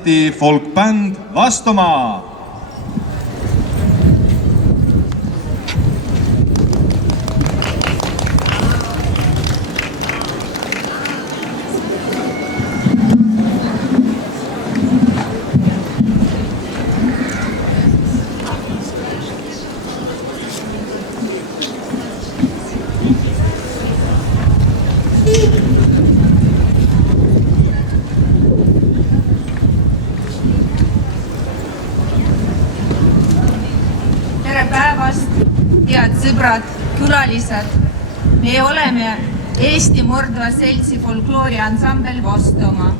City folkbänd Vastomaa. Tere päevast, head sõbrad, külalised. Me oleme Eesti Mordva Seltsi folklooriansambel Vastomaa,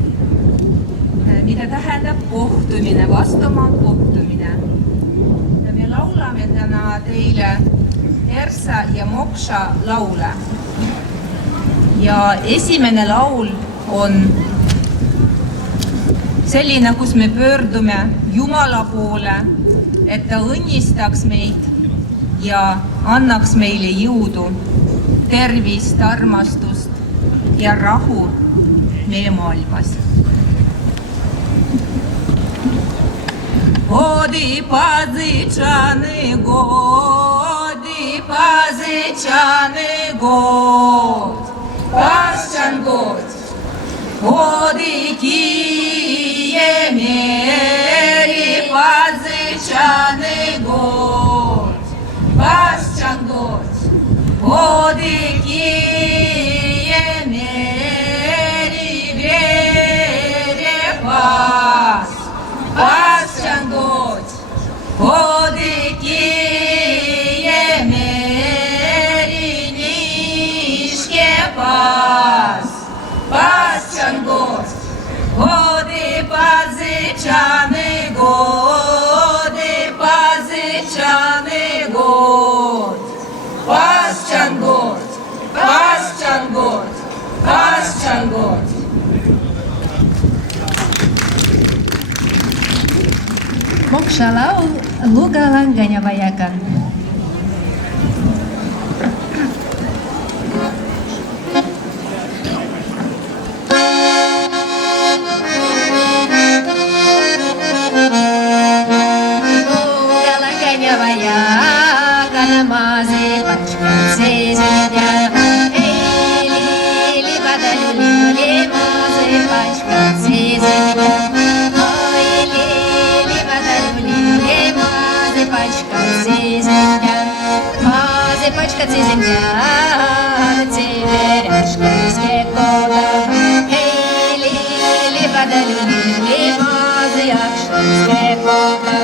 mida tähendab kohtumine, Vastomaa kohtumine. Ja me laulame täna teile Ersa ja Mokša laule. Ja esimene laul on selline, kus me pöördume Jumala poole, et ta õnnistaks meid ja annaks meile jõudu, tervist, armastust ja rahu meie maailmas. Годи позичаний год, Пасчан год, годи киемери позичаний год, Пасчан год, годи киемери вере пас, Пасчан год, годи киемери нишке пас, Пасчан год, годи позичаний год, Пасчан год, Пасчан год, Пасчан год. Mokša laul Luga Langanjavajaga. Luga Langanjavajaga namazi pačkat sezidja. Ej, li badaluli, li mazi pačkat sezidja. Пачка циземля, цеверяшка скекода. Эй, ли бадалюли, ли мазяшка скекода.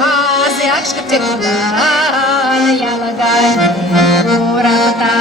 Мазяшка скекода, я лагаю урата.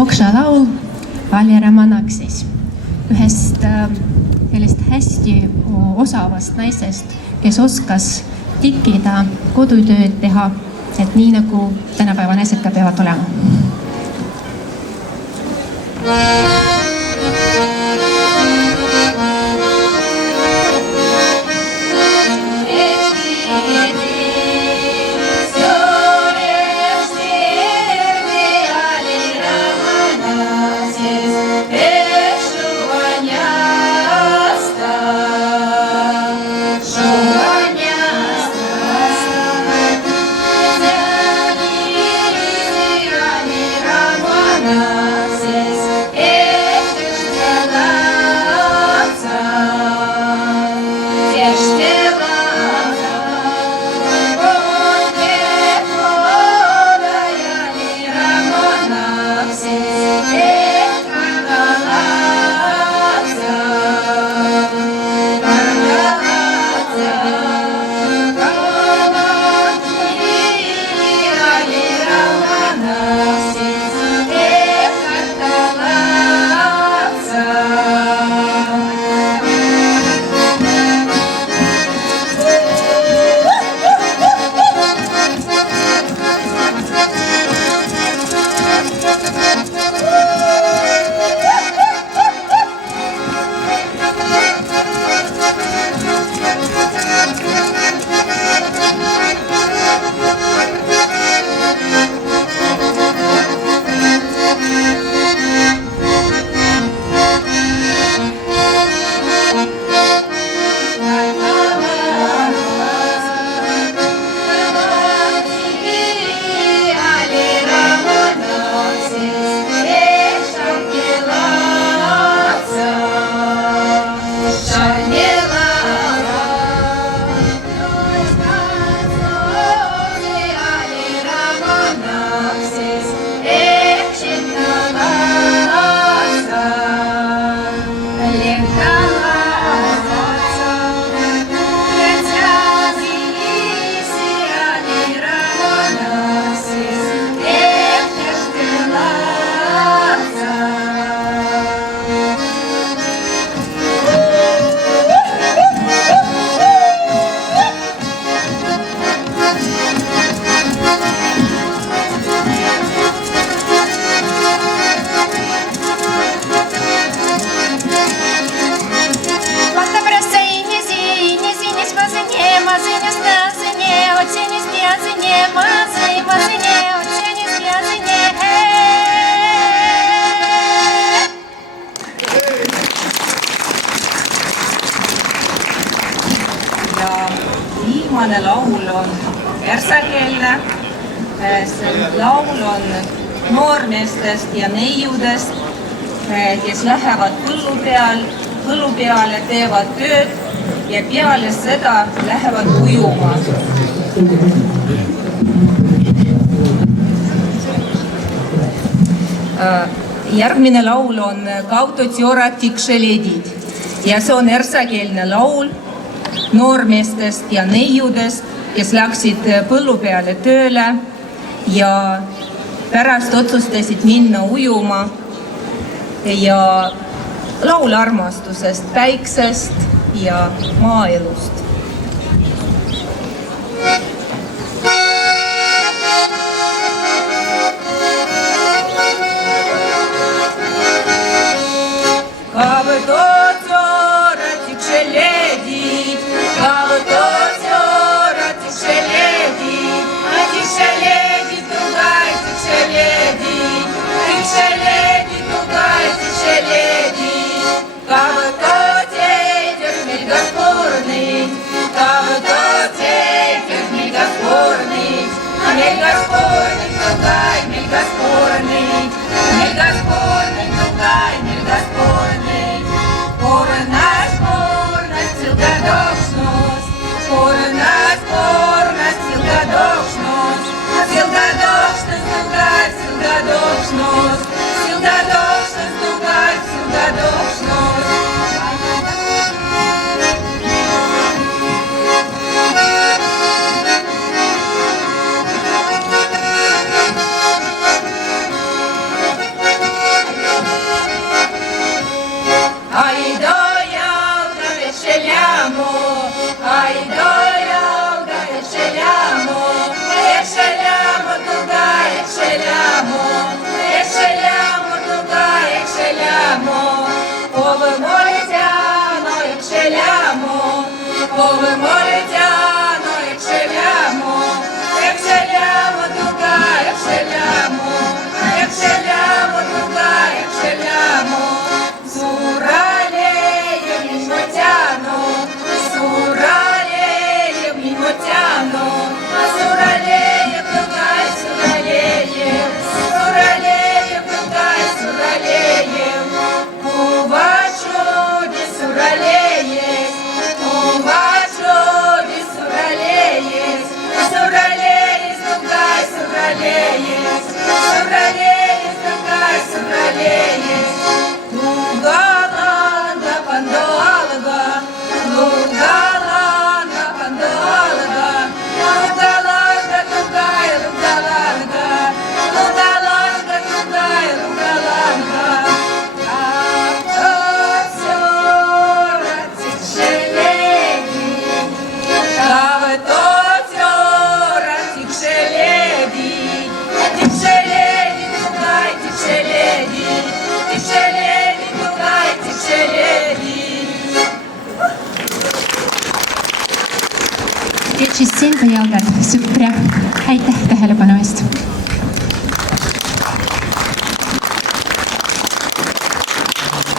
Mokša laul Valera Manaksis, ühest sellist hästi osavast naisest, kes oskas tikkida, kodutööd teha, et nii nagu tänapäeva naised ka peavad olema. Viimane laul on ersakeelne. See laul on noormeestest ja neiudest, kes lähevad põllu peale, teevad tööd ja peale seda lähevad ujuma. Järgmine laul on Kautotiora tikšeledid ja see on ersakeelne laul noormeestest ja neiudest, kes läksid põllu peale tööle ja pärast otsustasid minna ujuma ja laul armastusest, päiksest ja maaelust. eceliamo, ai doiauda eceliamo, eceliamo tuga eceliamo, eceliamo tuga eceliamo, ove molitiano eceliamo, ove molitiano eceliamo, eceliamo tuga eceliamo, eceliamo tuga eceliamo, suralejem minutiano, suralejem minutiano, suralejem tuga suralejem, suralejem tuga suralejem, uvačudi suralejem, uvačudi suralejem, suralejem tuga suralejem, suralejem tuga suralejem, Lugalanga pandolga, Lugalanga pandolga, Lugalanga tugay, Lugalanga, Lugalanga tugay, Lugalanga. Кавтоцьора тікшеледі, кавтоцьора тікшеледі, тікшеледі тугай, тікшеледі, тікшеледі тугай, тікшеледі. Tšistsenko jalgad, Supra, aitäh tähelepanu eest!